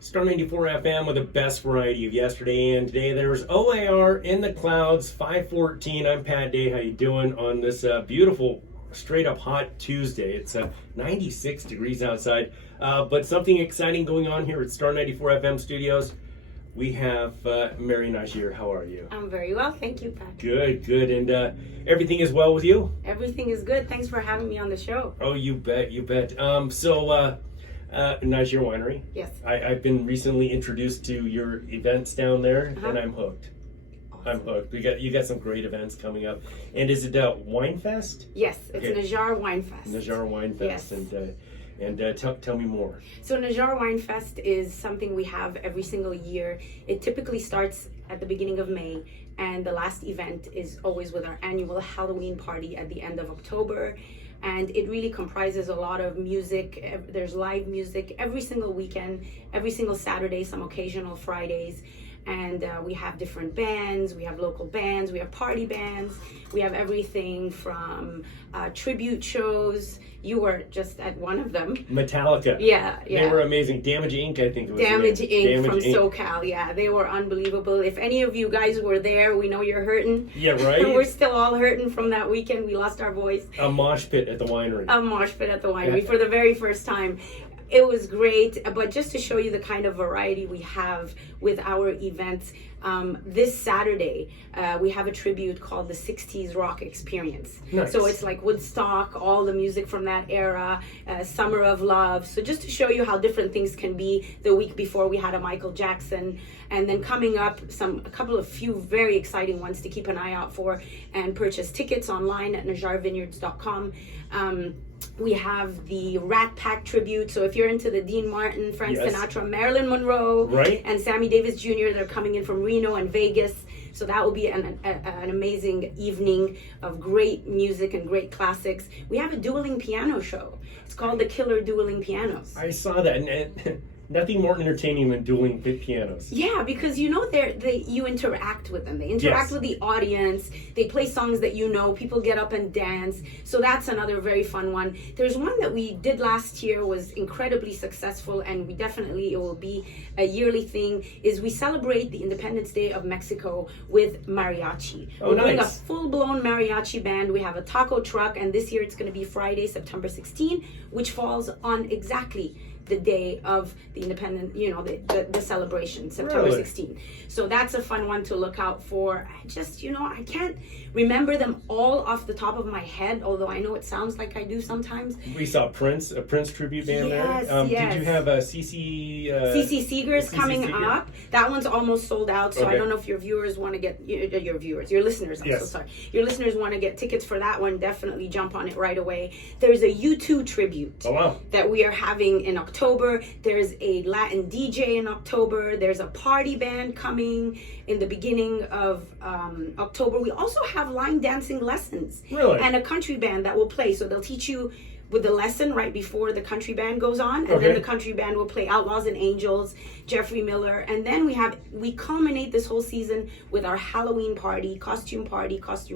Star 94 FM with the best variety of yesterday and today. There's OAR in the clouds, 514. I'm Pat Day. How you doing on this beautiful, straight up hot Tuesday? It's 96 degrees outside, but something exciting going on here at Star 94 FM studios. We have Mary Naggiar. How are you? I'm very well, thank you, Pat. Good, good. And everything is well with you? Everything is good. Thanks for having me on the show. Oh, you bet, you bet. Naggiar Winery. Yes. I've been recently introduced to your events down there, and I'm hooked. Awesome. I'm hooked. You got some great events coming up. And is it Winefest? Yes, it's Okay. Naggiar Winefest. Naggiar Winefest. Yes. And tell me more. So Naggiar Winefest is something we have every single year. It typically starts at the beginning of May, and the last event is always with our annual Halloween party at the end of October. And it really comprises a lot of music. There's live music every single weekend, every single Saturday, some occasional Fridays. And we have different bands, we have local bands, we have party bands, we have everything from tribute shows. You were just at one of them. Metallica. Yeah. They were amazing. Damage Inc., I think it was. Damage the name. Inc. from Inc. SoCal. Yeah, they were unbelievable. If any of you guys were there, we know you're hurting. Yeah, right? We're still all hurting from that weekend. We lost our voice. A mosh pit at the winery. A mosh pit at the winery Yeah. for the very first time. It was great, but just to show you the kind of variety we have with our events, this Saturday we have a tribute called the 60s Rock Experience. Nice. So it's like Woodstock, all the music from that era, Summer of Love. So just to show you how different things can be. The week before we had a Michael Jackson, and then coming up a few very exciting ones to keep an eye out for and purchase tickets online at naggiarvineyards.com. We have the Rat Pack tribute. So if you're into the Dean Martin, Frank Yes. Sinatra, Marilyn Monroe, Right. and Sammy Davis Jr., they're coming in from Reno and Vegas. So that will be an amazing evening of great music and great classics. We have a dueling piano show. It's called the Killer Dueling Pianos. I saw that, and nothing more entertaining than dueling pianos. Yeah, because you know you interact with them. They interact Yes. with the audience. They play songs that you know. People get up and dance. So that's another very fun one. There's one that we did last year, was incredibly successful, and it will be a yearly thing, is we celebrate the Independence Day of Mexico with mariachi. Oh, We're doing a nice. full-blown mariachi band. We have a taco truck, and this year it's going to be Friday, September 16, which falls on exactly the day of the the celebration, September Really? 16th. So that's a fun one to look out for. I can't remember them all off the top of my head, although I know it sounds like I do sometimes. We saw Prince, a Prince tribute band Yes, there. yes. Did you have a CC? CC Seeger's CC coming Seeger? up. That one's almost sold out, so I Okay. don't know if your viewers want to get your listeners. I'm so Yes. sorry. Your listeners want to get tickets for that one. Definitely jump on it right away. There's a U2 tribute. Oh, wow. That we are having in October. There's a Latin DJ in October. There's a party band coming in the beginning of October. We also have line dancing lessons. Really? And a country band that will play. So they'll teach you with the lesson right before the country band goes on, and Okay. then the country band will play Outlaws and Angels, Jeffrey Miller, and then we culminate this whole season with our Halloween costume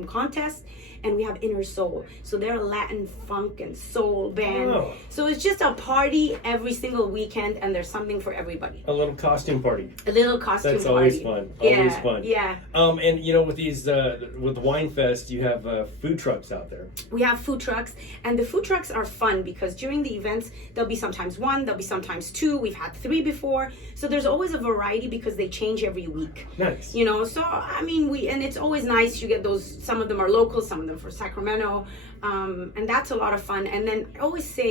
contest, and we have Inner Soul. So they're a Latin funk and soul band. Oh. So it's just a party every single weekend, and there's something for everybody. A little costume party. A little costume That's party. always fun. Always fun. Yeah. And with these with Winefest, you have food trucks out there. We have food trucks, and the food trucks are fun because during the events there'll be sometimes one, there'll be sometimes two. We've had 3 before, so there's always a variety because they change every week. Nice. So I mean, and it's always nice. You get those. Some of them are local, some of them for Sacramento, and that's a lot of fun. And then I always say,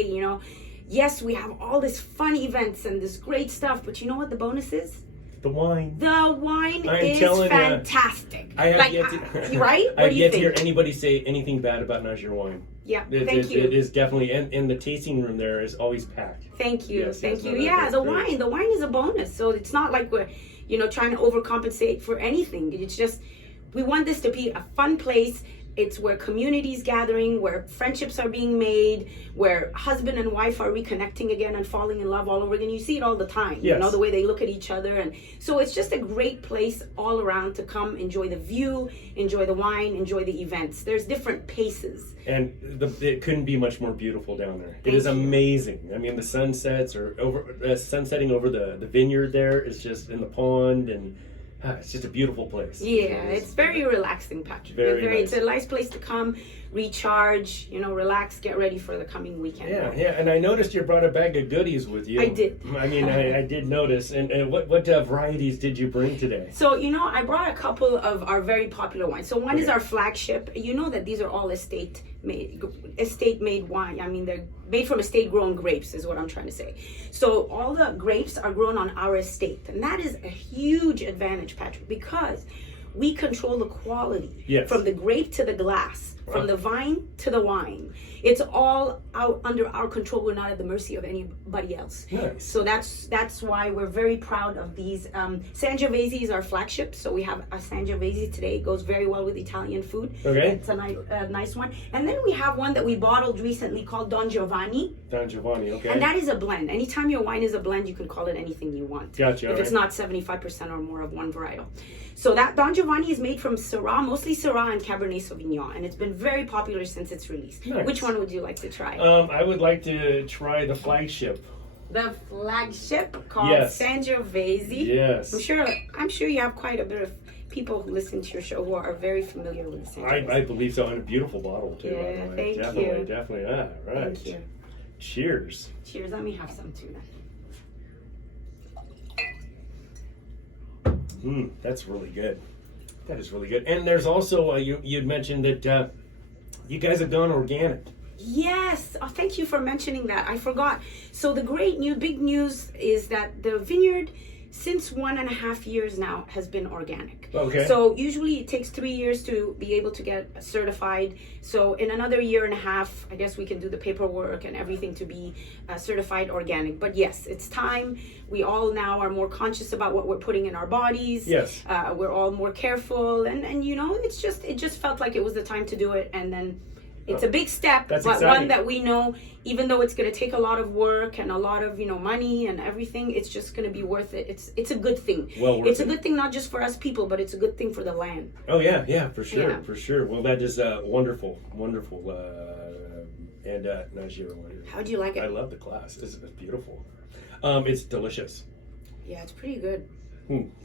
yes, we have all this fun events and this great stuff, but you know what the bonus is? The wine. The wine I'm is telling ya. fantastic. I have yet to, right? What I have do you yet to think? hear anybody say anything bad about Naggiar wine. Yeah, It you. is definitely, and the tasting room there is always packed. Thank you. Yes, Thank yes, you. no, Yeah, that's the great. wine is a bonus. So it's not like we're, trying to overcompensate for anything. It's just, we want this to be a fun place It's where communities gathering, where friendships are being made, where husband and wife are reconnecting again and falling in love all over again. You see it all the time, Yes. you know, the way they look at each other. And so it's just a great place all around to come enjoy the view, enjoy the wine, enjoy the events. There's different paces. And it couldn't be much more beautiful down there. It Thank is you. amazing. I mean, the sunsets are sunsetting over the vineyard there. It's just in the pond, and it's just a beautiful place. Yeah, it's very relaxing, Patrick. Very It's a nice place to come, recharge, you know, relax, get ready for the coming weekend. Yeah. And I noticed you brought a bag of goodies with you. I did. I mean, I did notice. And what varieties did you bring today? So, you know, I brought a couple of our very popular wines. So one is Okay. our flagship. You know that these are all estate made wine. I mean, they're made from estate grown grapes is what I'm trying to say. So all the grapes are grown on our estate. And that is a huge advantage, Patrick, because we control the quality Yes. from the grape to the glass, from the vine to the wine. It's all out under our control. We're not at the mercy of anybody else. Nice. So that's why we're very proud of these. Sangiovese is our flagship. So we have a Sangiovese today. It goes very well with Italian food. Okay. It's a nice one. And then we have one that we bottled recently called Don Giovanni. Don Giovanni, okay. And that is a blend. Anytime your wine is a blend, you can call it anything you want. Gotcha, If it's right. not 75% or more of one varietal. So that Don Giovanni is made from Syrah, mostly Syrah and Cabernet Sauvignon. And it's been very popular since its release. Nice. Which one would you like to try? I would like to try the flagship. The flagship called Yes. Sangiovese. Yes. I'm sure you have quite a bit of people who listen to your show who are very familiar with the Sangiovese. I believe so. And a beautiful bottle, too. by Yeah, the way. thank definitely, you. Definitely. Ah, right. Thank you. Cheers. Cheers. Let me have some too then. That's really good. That is really good. And there's also, you'd mentioned that you guys have gone organic. Yes. Oh, thank you for mentioning that. I forgot. So the big news is that the vineyard, since 1.5 years now, has been organic. Okay. So usually it takes 3 years to be able to get certified. So in another 1.5 years, I guess we can do the paperwork and everything to be certified organic. But yes, it's time. We all now are more conscious about what we're putting in our bodies. Yes. We're all more careful, and you know, it just felt like it was the time to do it, and then. It's a big step, That's but exciting. one that we know, even though it's going to take a lot of work and a lot of, you know, money and everything, it's just going to be worth it. It's a good thing. Well worth it's a it. good thing not just for us people, but it's a good thing for the land. Oh, yeah, for sure, Yeah. for sure. Well, that is wonderful. And Naggiar Winefest. How do you like it? I love the glass. It's beautiful. It's delicious. Yeah, it's pretty good.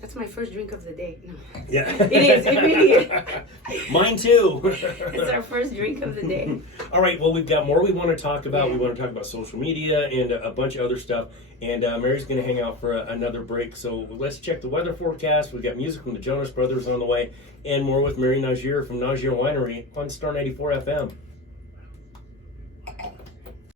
That's my first drink of the day. No. Yeah. It is. It really is. Mine too. It's our first drink of the day. All right. Well, we've got more we want to talk about. Yeah. We want to talk about social media and a bunch of other stuff. And Mary's going to hang out for another break. So let's check the weather forecast. We've got music from the Jonas Brothers on the way, and more with Mary Naggiar from Naggiar Winery on Star 94 FM.